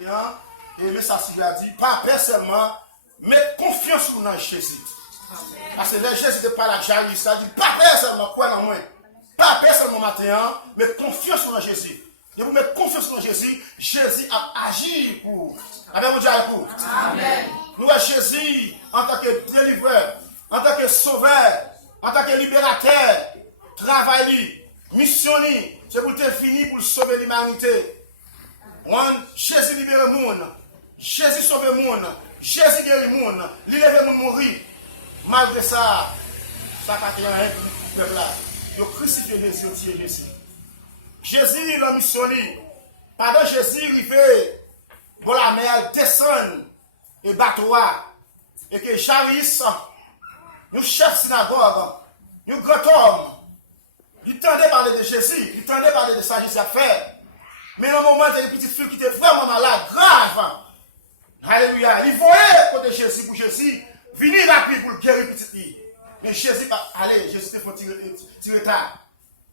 Et le message a dit, pas personnellement, mais confiance dans Jésus. Parce que les Jésus n'est pas la jaillit, ça dit, pas personnellement, quoi non moins. Pas personnellement matin, mais confiance dans Jésus. Et vous mettez confiance dans Jésus, Jésus a agi pour. Amen, mon Dieu, pour. Amen. Nous, Jésus, en tant que délivreur, en tant que sauveur, en tant que libérateur, travail, missionnaire, c'est pour te finir pour sauver l'humanité. Jésus libère le monde, Jésus sauve le monde, Jésus guérit le monde, il lève le mourir. Malgré ça, ça n'a pas été un peuple là. Il a crucifié Jésus, il a tué Jésus. Jésus, il a missionné. Pendant Jésus, il fait pour la mer descendre et bateau. Et que Jairus, nous chef synagogue, nous grand homme, il tendait parler de Jésus, il tendait parler de ça, Jésus a fait. Mais dans le moment, il y a une petite fille qui était vraiment malade, grave. Alléluia. Il voyait côté Jésus pour Jésus, venir rapide pour guérir petite fille. Mais Jésus, allez, Jésus te faut tirer tard.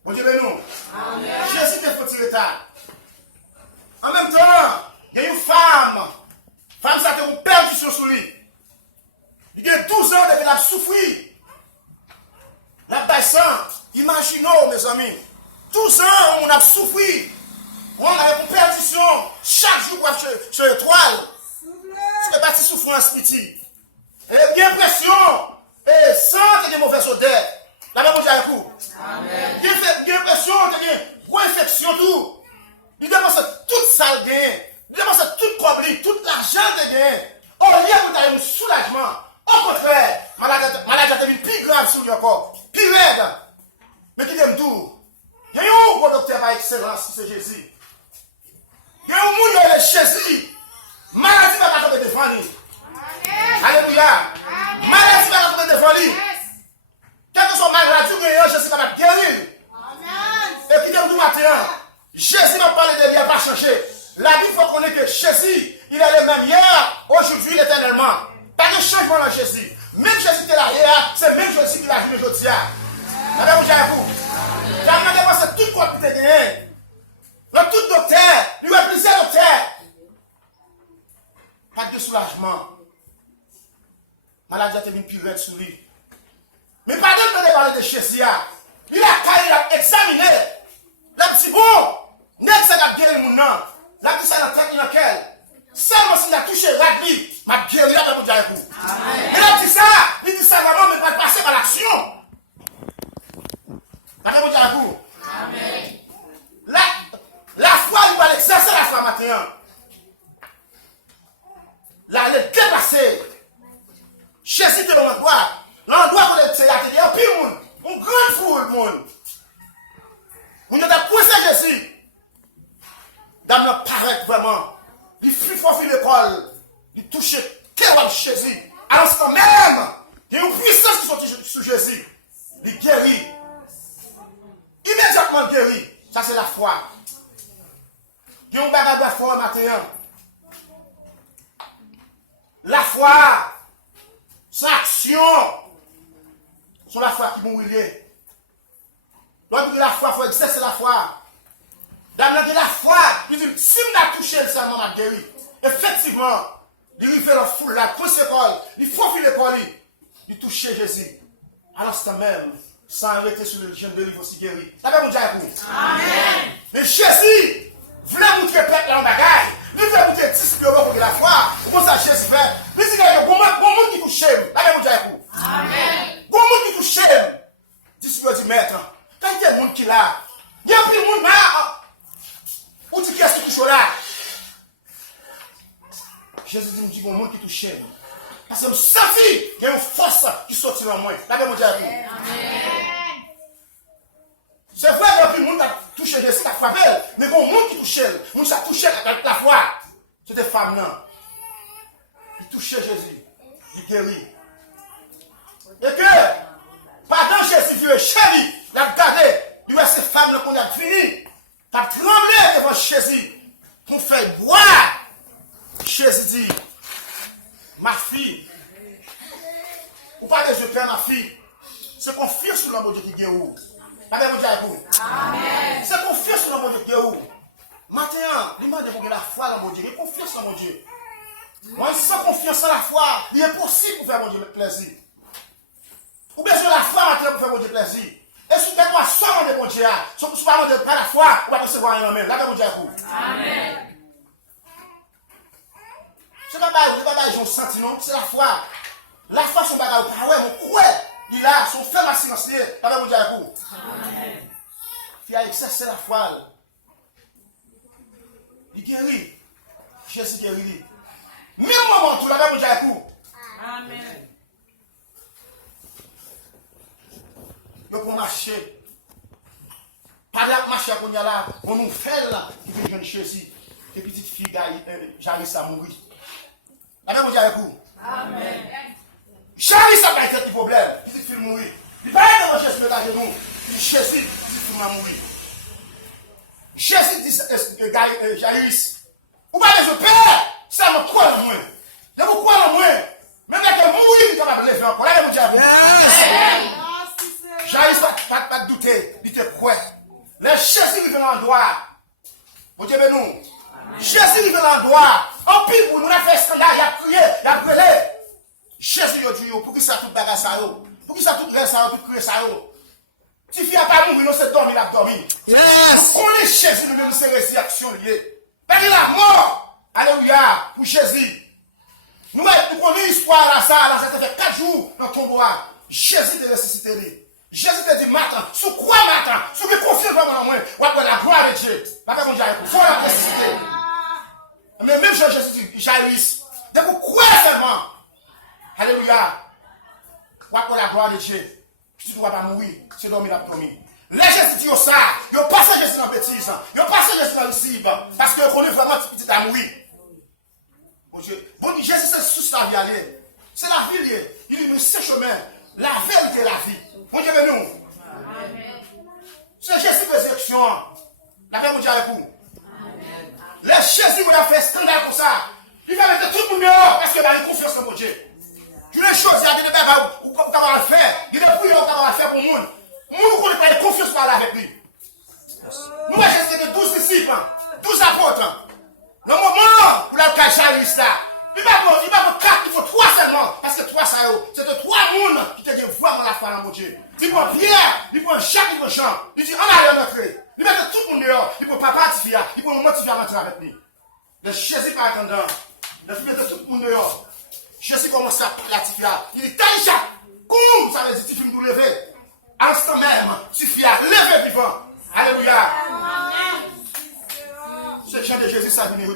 Bon Dieu, nous. Jésus te faut tirer tard. En même temps, il y a une femme. Femme, ça te une perdition sur lui. Il y a 12 ans depuis la souffrir. La baissante. Imaginons, mes amis. 12 ans, on a souffert. On a une perdition. Chaque jour, sur l'étoile. C'est pas de souffrance petit. Et il y a l'impression. Et sans des mauvaises odeurs. La même chose à coup. Il y a l'impression qu'il y a une infection tout. Il dépense toute sale gain. Il dépense toute cobli, toute l'argent de gain. Au lieu de avoir un soulagement. Au contraire, maladie a devenu plus grave sur le corps. Plus raide. Mais qui aime tout. Il y a un bon docteur par excellence, c'est Jésus. Il y a un monde qui est Jésus. Maladie va pas tomber devant lui. Alléluia. Maladie va pas tomber devant lui. Quelle que soit maladie, Jésus va guérir. Et qui aime tout matin. Jésus va parler de lui, il n'a pas changé. La Bible faut qu'on ait que Jésus, il est le même hier, aujourd'hui, éternellement. Pas de changement dans Jésus. Même Jésus qui est là hier, c'est même Jésus qui l'a vu aujourd'hui. Madame, vous avez vous. J'ai demandé c'est tout quoi qui te gagne. Le tout docteur, il y a plusieurs docteurs. Pas de soulagement. Maladie a été une purée sur lui. Mais pas de parler de Jésus. Il a examiné. La dit bon, n'est-ce pas guéri le monde? La dit ça dans tête dans quel? Seulement s'il a touché Radli, m'a guéri là dans mon diable. Et là dit ça vraiment mais pas passer par l'action. Dans mon diable. Amen. La foi il va l'exercer la foi matin. Là elle est dépassée. Jésus de l'endroit où il était là, il y a un pire monde, une grande foule monde. Vous n'avez poussé Jésus. Dame ne paraît vraiment. Il fuit fort l'école. Il touche Jésus. À l'instant même, il y a une puissance qui sort sur Jésus. Il guérit. Immédiatement guérit. Ça c'est la foi. Il y a un bagage de foi matin. La foi, c'est action. C'est la foi qui mourit. Donc, la foi, il faut exercer la foi. Dans la foi, il dit, si on a touché le serment, on a guéri. Effectivement, il fait la foule, la grosse école, il faut filer l'école, il touche Jésus. À l'instant même, sans arrêter sur le jeune de livre aussi guéri. Ça va vous dire pour vous. Amen. Mais Jésus voulait montrer peuple en bagaille. Il voulait montrer disciple pour la foi. Comment ça Jésus fait? Il dit qu'il y a un bon monde qui touche. Ça va vous dire pour vous. Amen. Bon monde qui touche. Disciple dit maître. Quand il y a des gens qui là, il y a plus de monde là. Où tu qu'est-ce qui touche là? Jésus dit, il y a un monde qui touche. Parce que ça fait, il y a une force qui sort dans moi. Là, je vais vous c'est vrai que le monde a touché Jésus, a frappé, mais il y a un monde qui touche. Le monde a touché avec la foi. C'est des femmes là. Ils touchent Jésus. Ils guérissent. Et que, pendant Jésus vient chez lui, il a regardé, il voit ces femmes qu'on a fini, qui a tremblé devant Jésus pour faire boire. Jésus dit, ma fille, ou pas que je perds ma fille, c'est qu'on fie sur l'amour de Dieu qui est où. Amen. C'est qu'on fie sur l'amour de Dieu qui est où. Maintenant, il demande pour la foi dans mon Dieu, confiance dans mon Dieu. Moi, sans confiance en la foi, il est impossible pour faire mon Dieu plaisir. Ou bien sur la foi maintenant pour faire mon Dieu plaisir. Et si tu as soin de mon Dieu, si tu ne pas la foi, on va recevoir un amen. Là, mon Dieu à vous. Amen. Ce n'est pas un sentiment, c'est la foi. La foi, son bagage, mon quoi, il a son fait ma silencieux. Là, mon Dieu à vous. Amen. Il a exercé la foi. Il guérit. Jésus guérit. Même moment, tout là, mon Dieu à vous. Amen. Yo pour marcher. Par là, marcher qu'on y a là, on nous fait là, qui fait jeune Jésus, et petite fille, Janice a mouru. Amen, mon Dieu avec vous. Amen. Janice a pas été le problème, petite fille mourir. Il va être dans Jésus, mais nous, Jésus, petite fille m'a mouru. Jésus dit, Janice, ou pas les père, ça me croit en moi. Je vous crois en moi. Même quand mourir, il est capable de lever encore. Amen, mon Dieu avec vous. J'arrive pas de douter, il était prêt. Les Jésus qui viennent en droit. Mon Dieu, ben nous. Jésus qui vient en droit. En pile, pour nous, on a fait scandale, il a crié, il a brûlé. Jésus, il a dit, pour qui ça tout bagarre ça, pour qui ça tout reste ça, pour crier ça. Si fille n'a pas mourir, non, c'est dormir, il a dormi. Yes. Nous connaissons Jésus, nous-mêmes, c'est résurrection liée. Parce qu'il a mort. Alléluia, pour Jésus. Nous connaissons l'histoire là, ça fait 4 jours dans le tombeau. Jésus est ressuscité. Jésus te dit matin, sous quoi matin, sous que confiance vraiment en moi, ou après la gloire de Dieu. Papa, mon Dieu, il faut la ressusciter. Mais même Jésus dit, Jairus, de vous croire seulement. Alléluia. Ou après la gloire de Dieu. Si tu ne vas pas mourir, c'est dormir la dormir. Les Jésus dit ça, ils ont passé Jésus dans la bêtise, ils ont passé Jésus dans le cible, parce qu'ils connaissent vraiment petit à mourir. Mon Dieu, Jésus c'est sous la vie aller. C'est la vie liée. Il dit, c'est chemin, la vérité, la vie. Mon Dieu, nous. C'est Jésus de résurrection. La paix, mon Dieu, avec vous. Les Jésus, vous avez fait scandale pour ça. Il va mettre tout le monde dehors parce qu'il a une confiance en mon Dieu. Il y a des choses, il y a des débats où vous avez faire. Il y a des prières que vous avez faire pour le monde. Nous, vous avez confiance par là avec lui. Nous, Jésus, de 12 disciples, 12 apôtres. Le moment où la cacharise là. Il va pas 4, il faut 3 seulement. Parce que 3 ça c'est de 3 personnes qui te disent vraiment la foi dans mon Dieu. Il prend Pierre, il prend Jacques, il prend Jean. Il dit, on a rien à faire. Il met tout le monde dehors. Il prend papa de fille, il prend maman de fille à rentrer avec lui. Le Jésus par attendant. Le fille met tout le monde dehors. Jésus commence à parler à Tifia. Il dit, t'as Jacques, comme ça veut dire, Tifia nous lever. À l'instant même, Tifia, levé vivant. Alléluia. C'est le chant de Jésus, ça vient de